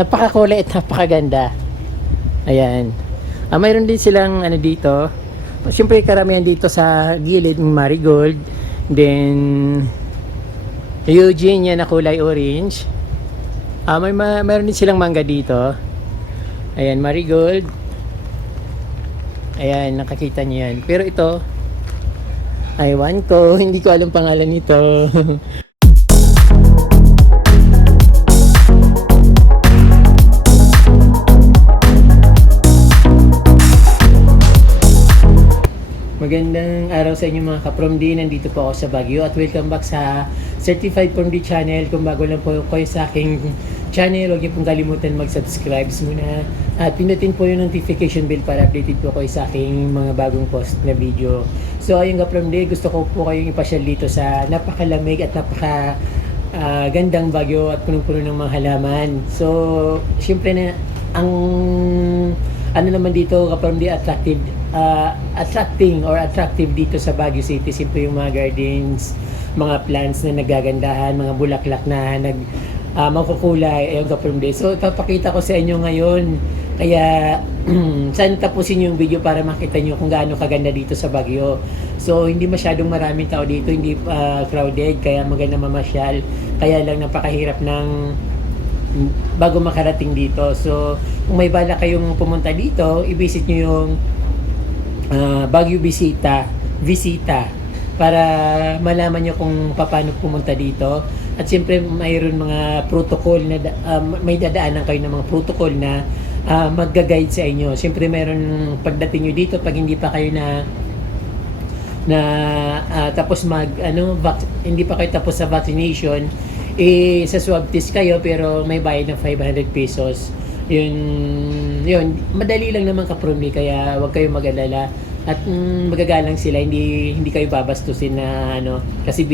Napakakulay at napakaganda. Ayan. Mayroon din silang ano dito. Siyempre karamihan dito sa gilid marigold. Then Eugenia na kulay orange. Mayroon din silang mangga dito. Ayan, marigold. Ayan, nakakita niyo yan. Pero ito, aywan ko, hindi ko alam pangalan nito. Magandang araw sa inyo mga ka-From D. Nandito po ako sa Baguio at welcome back sa Certified From D channel. Kung bago lang po kayo sa aking channel, huwag niyo pong kalimutan mag-subscribe muna at pinutin po yung notification bell para updated po kayo sa aking mga bagong post na video. So ayun ka-From D, gusto ko po kayong ipasyal dito sa napakalamig at gandang Baguio at punong-puno ng mga halaman. So syempre na ang ano naman dito ka-From D, attractive dito sa Baguio City, simple yung mga gardens, mga plants na nagagandahan, mga bulaklak na makukulay, ayun ka-From D. So ipapakita ko sa inyo ngayon, kaya sana tapusin yung video para makita nyo kung gaano kaganda dito sa Baguio. So hindi masyadong maraming tao dito, hindi crowded, kaya maganda mamasyal, kaya lang napakahirap ng bago makarating dito. So kung may bala kayong pumunta dito, i-visit nyo yung Baguio Visita para malaman nyo kung paano pumunta dito. At siyempre mayroon mga protocol na may dadaanan kayo ng mga protocol na magga-guide sa inyo. Siyempre mayroon pagdating nyo dito, pag hindi pa kayo tapos hindi pa kayo tapos sa vaccination, sa swab test kayo pero may bayad ng 500 pesos. Yun, madali lang naman ka-From D, kaya huwag kayong mag-alala at magagalang sila, hindi kayo babastusin na kasi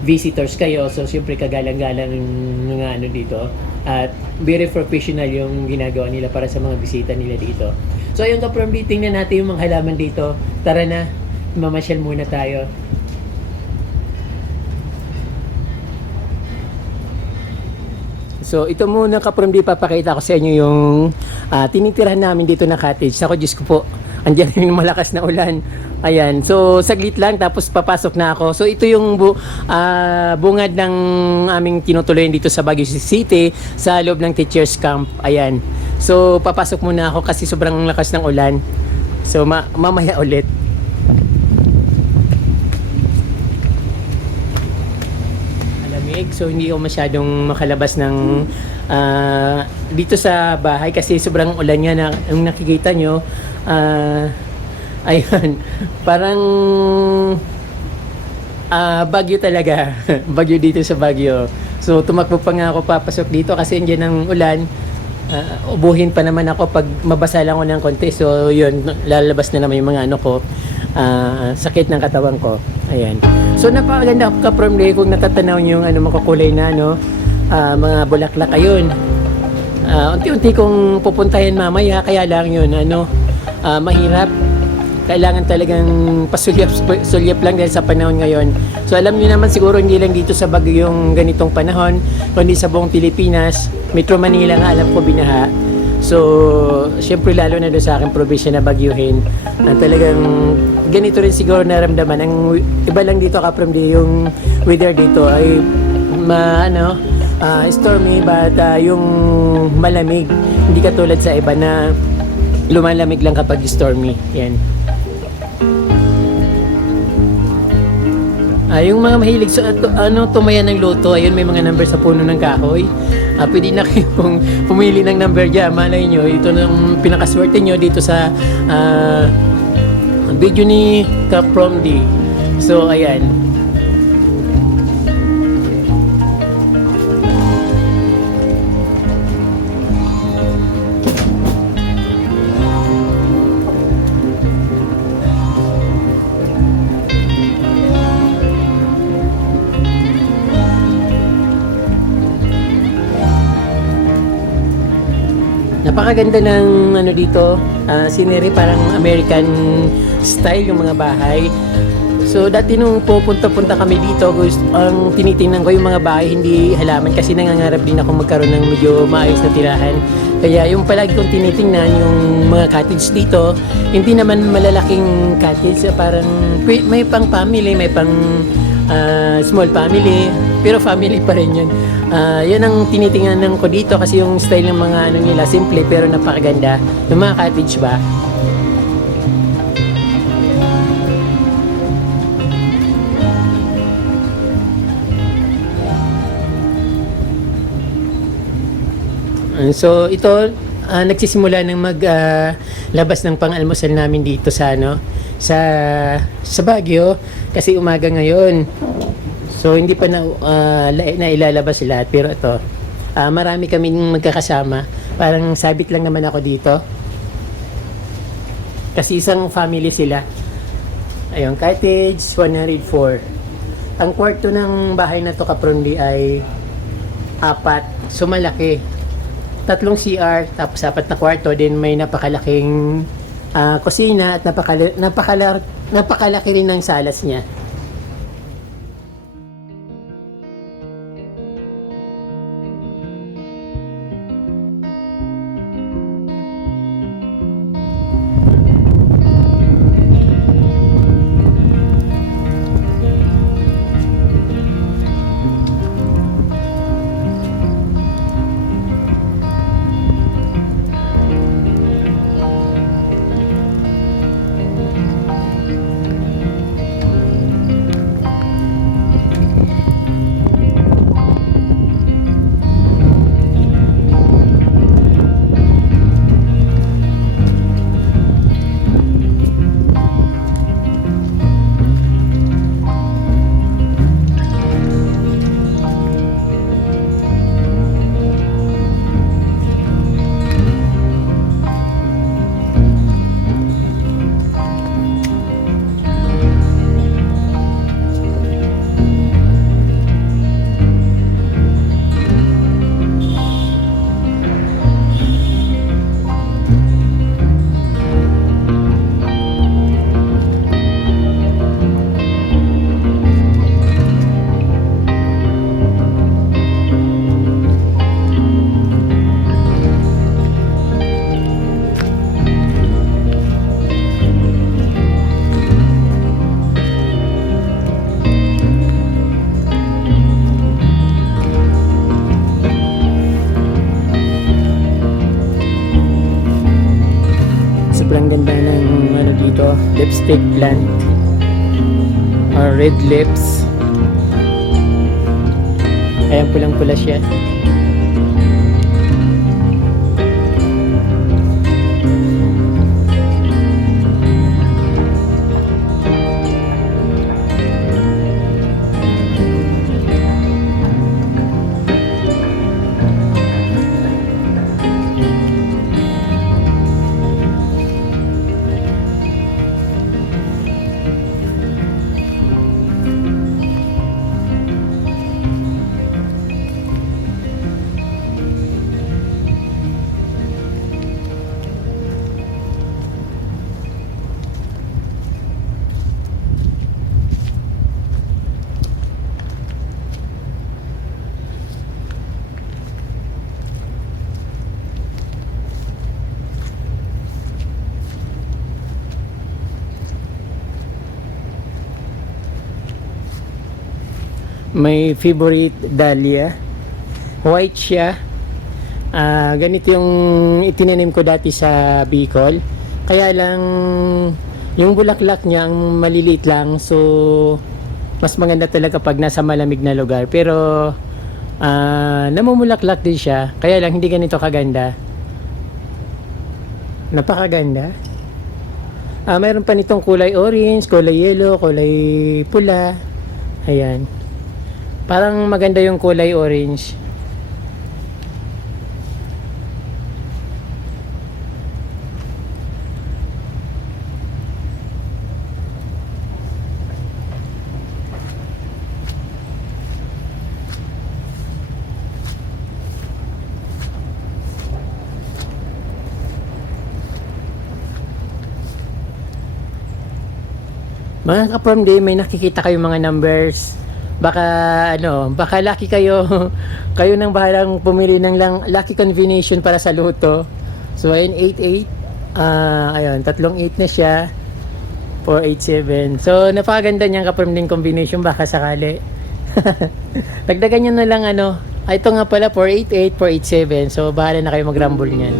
visitors kayo, so siyempre kagalang-galang ng dito at very professional yung ginagawa nila para sa mga bisita nila dito. So ayun ka-From D, tingnan natin yung mga halaman dito. Tara na, mamasyal muna tayo. So ito muna ka-From D, papakita ko sa inyo yung tinitirahan namin dito na cottage. Ako, Diyos ko po, andyan yung malakas na ulan. Ayan, so saglit lang tapos papasok na ako. So ito yung bungad ng aming tinutuloyan dito sa Baguio City sa loob ng teachers camp. Ayan, so papasok muna ako kasi sobrang lakas ng ulan. So mamaya ulit. So hindi ako masyadong makalabas ng dito sa bahay kasi sobrang ulan nga na yung nakikita nyo. Ayun, parang Baguio talaga. Baguio dito sa Baguio. So tumakbo pa nga ako papasok dito kasi andyan ang ulan. Ubuhin pa naman ako pag mabasa lang ako ng konti. So yun, lalabas na naman yung mga sakit ng katawan ko. Ayan. So napakaganda ka-From D kung natatanaw nyo yung makukulay na mga bulaklak. Ayun. Unti-unti kong pupuntahin mamaya, kaya lang yun mahirap. Kailangan talagang pasulyap lang dahil sa panahon ngayon. So alam niyo naman siguro hindi lang dito sa Baguio yung ganitong panahon, kundi sa buong Pilipinas. Metro Manila nga alam ko binaha. So syempre lalo na doon sa aking probinsya na Baguiohin, talagang ganito rin siguro naramdaman. Ang iba lang dito ka-From D, yung weather dito ay stormy, but yung malamig, hindi katulad sa iba na lumalamig lang kapag stormy. Yan. Yung mga mahilig sa tumayan ng loto, ayun, may mga number sa puno ng kahoy. Pwede na kayong pumili ng number dyan. Malay nyo, ito ng pinakaswerte nyo dito sa video ni ka-From D. So ayan. Napakaganda ng dito, scenery, parang American style yung mga bahay. So dati nung pupunta-punta kami dito, ang tinitingnan ko yung mga bahay, hindi halaman kasi nangangarap din ako magkaroon ng medyo maayos na tirahan. Kaya yung palagi kong tinitingnan yung mga cottage dito, hindi naman malalaking cottage, parang may pang family, may pang small family, pero family pa rin yun. Yan ang tinitingnan ko dito kasi yung style ng mga ano nila, simple pero napakaganda. Yung mga cottage ba? So ito nagsisimula ng labas ng pang-almusal namin dito sa sa Baguio kasi umaga ngayon. So hindi pa na ilalabas lahat pero ito marami kaming magkakasama. Parang sabit lang naman ako dito. Kasi isang family sila. Ayun, cottage 104. Ang kwarto ng bahay na to, Kaprundi, ay 4. So malaki. 3 CR, tapos 4 na kwarto, din may napakalaking kusina at napakalaki rin ng salas niya. Sobrang ganda ng dito, lipstick plant or red lips. Ayan, pulang-pula siya. May favorite dahlia, white siya. Ganito yung itinanim ko dati sa Bicol, kaya lang yung bulaklak niya ang maliliit lang, so mas maganda talaga pag nasa malamig na lugar, pero namumulaklak din siya, kaya lang hindi ganito kaganda. Napakaganda. Mayroon pa nitong kulay orange, kulay yellow, kulay pula. Ayan, parang maganda yung kulay orange. Mga ka-from day, may nakikita kayong mga numbers. Baka baka lucky kayo. Kayo nang bahalang pumili ng lang lucky combination para sa loto. So ayun 88. Ayun, tatlong 8 na siya. 487. So napakaganda niyang ka-from day combination, baka sakali. Dagdagan niyo na lang ito nga pala 488, 487. So bahala na kayo mag-rumble niyan.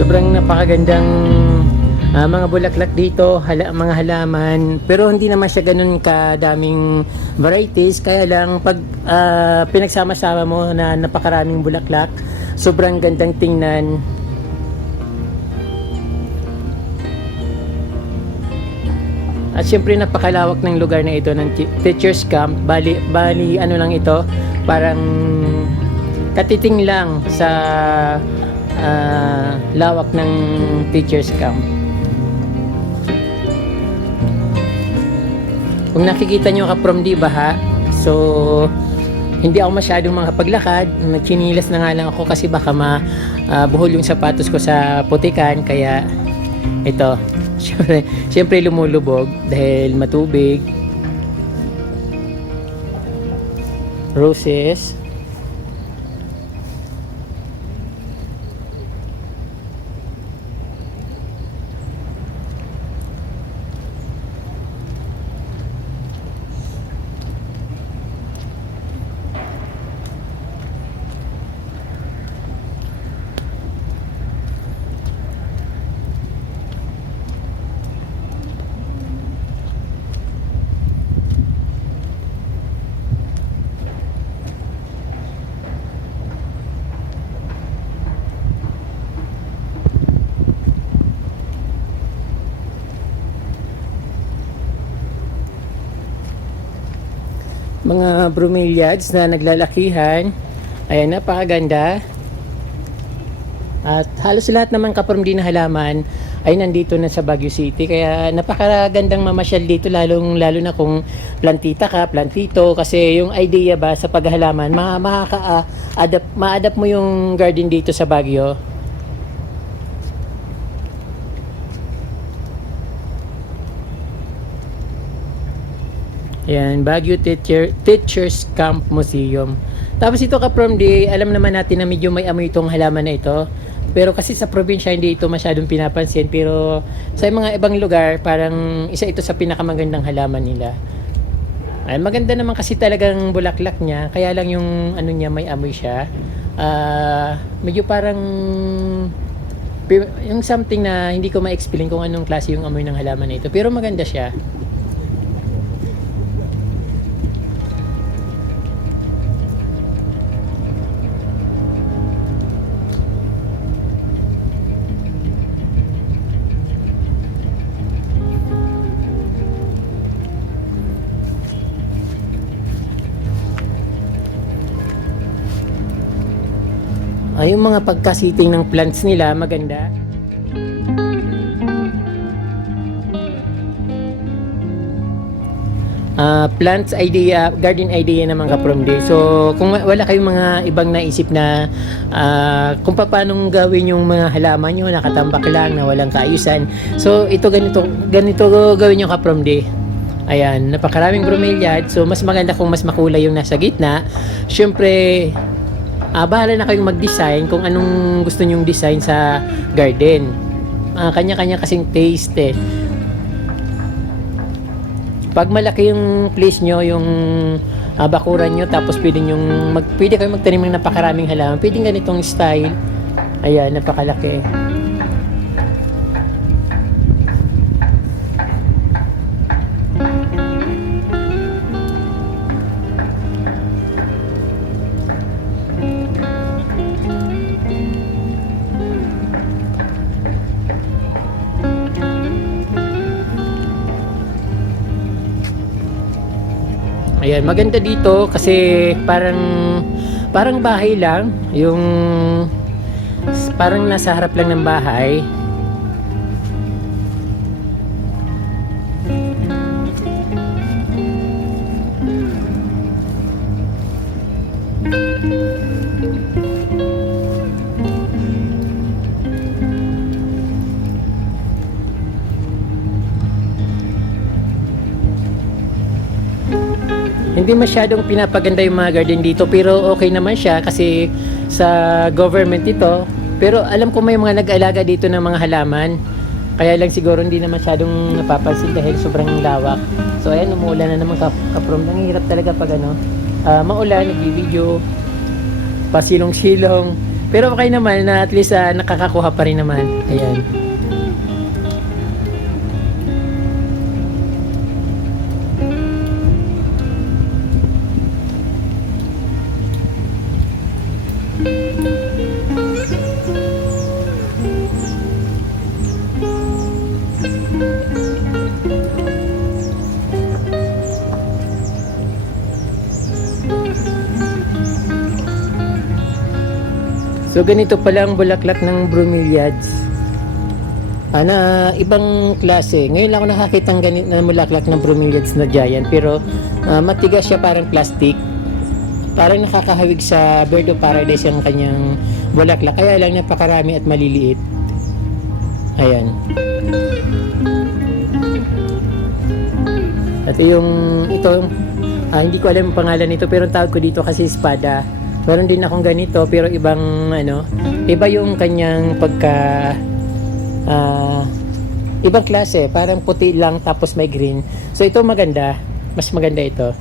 Sobrang napakagandang mga bulaklak dito, mga halaman, pero hindi naman siya ganun kadaming varieties, kaya lang pag pinagsama-sama mo na napakaraming bulaklak, sobrang gandang tingnan. At syempre napakalawak ng lugar na ito ng Teachers Camp. Bali lang ito, parang katiting lang sa lawak ng Teachers Camp. Kung nakikita nyo ka-from di baha, so hindi ako masyadong makapaglakad, nagchinilas na nga lang ako kasi baka buhol yung sapatos ko sa putikan, kaya ito syempre lumulubog dahil matubig. Roses. Mga bromeliads na naglalakihan. Ayan, napakaganda. At halos lahat naman ka-from din na halaman ay nandito na sa Baguio City. Kaya napakagandang mamasyal dito, lalo na kung plantita ka, plantito. Kasi yung idea ba sa paghalaman, ma-adapt mo yung garden dito sa Baguio. Ayan, Baguio Teachers Camp Museum. Tapos ito ka-from di, alam naman natin na medyo may amoy itong halaman na ito. Pero kasi sa probinsya hindi ito masyadong pinapansin. Pero sa mga ibang lugar, parang isa ito sa pinakamagandang halaman nila. Ay, maganda naman kasi talagang bulaklak niya. Kaya lang yung niya, may amoy siya. Medyo parang yung something na hindi ko ma-explain kung anong klase yung amoy ng halaman na ito. Pero maganda siya. Ay, yung mga pagkasiting ng plants nila, maganda. plants idea, garden idea naman ka-from there. So kung wala kayong mga ibang naisip na kung paano gawin yung mga halaman nyo, nakatambak lang na walang kaayusan, so ito ganito gawin nyo ka-from there. Ayan, napakaraming bromeliad. So mas maganda kung mas makulay yung nasa gitna. Syempre, bahala na kayong mag-design kung anong gusto nyong design sa garden. Kanya-kanya kasing taste eh. Pag malaki yung place nyo, yung bakuran nyo, tapos pwede kayong magtanim ng napakaraming halaman. Pwedeng ganitong style. Ayan, napakalaki. Ayan, maganda dito kasi parang bahay lang, yung parang nasa harap lang ng bahay. Hindi masyadong pinapaganda yung mga garden dito, pero okay naman siya kasi sa government ito. Pero alam ko may mga nag-aalaga dito ng mga halaman, kaya lang siguro hindi na masyadong napapansin dahil sobrang lawak. So ayan, umuulan na naman ka-from. Ang hirap talaga pag maulan, nag-video, pasilong-silong. Pero okay naman na at least nakakakuha pa rin naman. Ayan. So ganito pala ang bulaklak ng bromeliads. Ibang klase. Ngayon lang ako nakakita ng ganito na bulaklak ng bromeliads na giant, pero matigas siya, parang plastic. Parang nakakahawig sa Bird of Paradise yung kanyang bulaklak. Kaya lang napakarami at maliliit. Ayan. At ito, hindi ko alam ang pangalan nito, pero ang tawag ko dito kasi espada. Meron din akong ganito, pero ibang iba yung kanyang ibang klase, parang puti lang tapos may green. So ito maganda, mas maganda ito.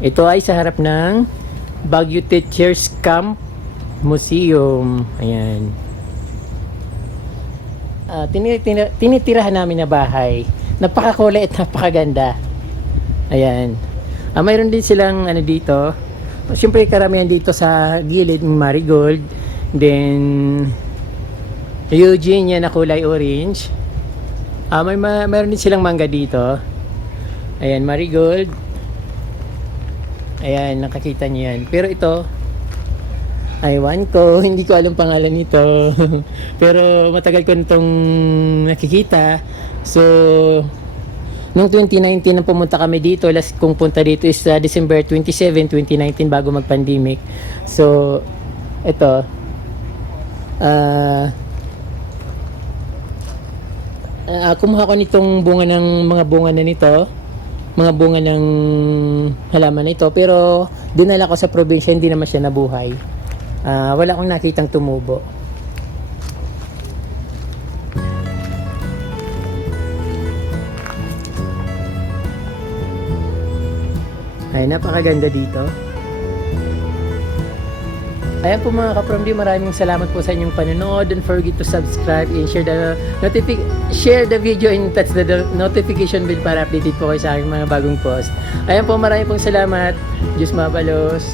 Ito ay sa harap ng Baguio Teachers Camp Museum. Ayan. Tinitirahan namin na bahay. Napakakulay at napakaganda. Ayan. Mayroon din silang dito. Siyempre karamihan dito sa gilid, marigold. Then Eugenia na kulay orange. Mayroon din silang mangga dito. Ayan, marigold. Ayan, nakakita niyo yan. Pero ito, Iwan ko, hindi ko alam pangalan nito. Pero matagal ko nitong nakikita. So, noong 2019 nang pumunta kami dito, last kong punta dito is December 27, 2019 bago mag-pandemic. So, ito. Kumuha ko nitong mga bunga na nito. Mga bunga ng halaman na ito. Pero, dinala ko sa probinsya, hindi naman siya nabuhay. Wala akong nakitang tumubo. Ay, napakaganda dito. Ayan po mga ka-From D, maraming salamat po sa inyong panonood. Don't forget to subscribe and share the video and touch the notification bell para updated po kayo sa aking mga bagong post. Ayan po, maraming pong salamat. Diyos mabalos.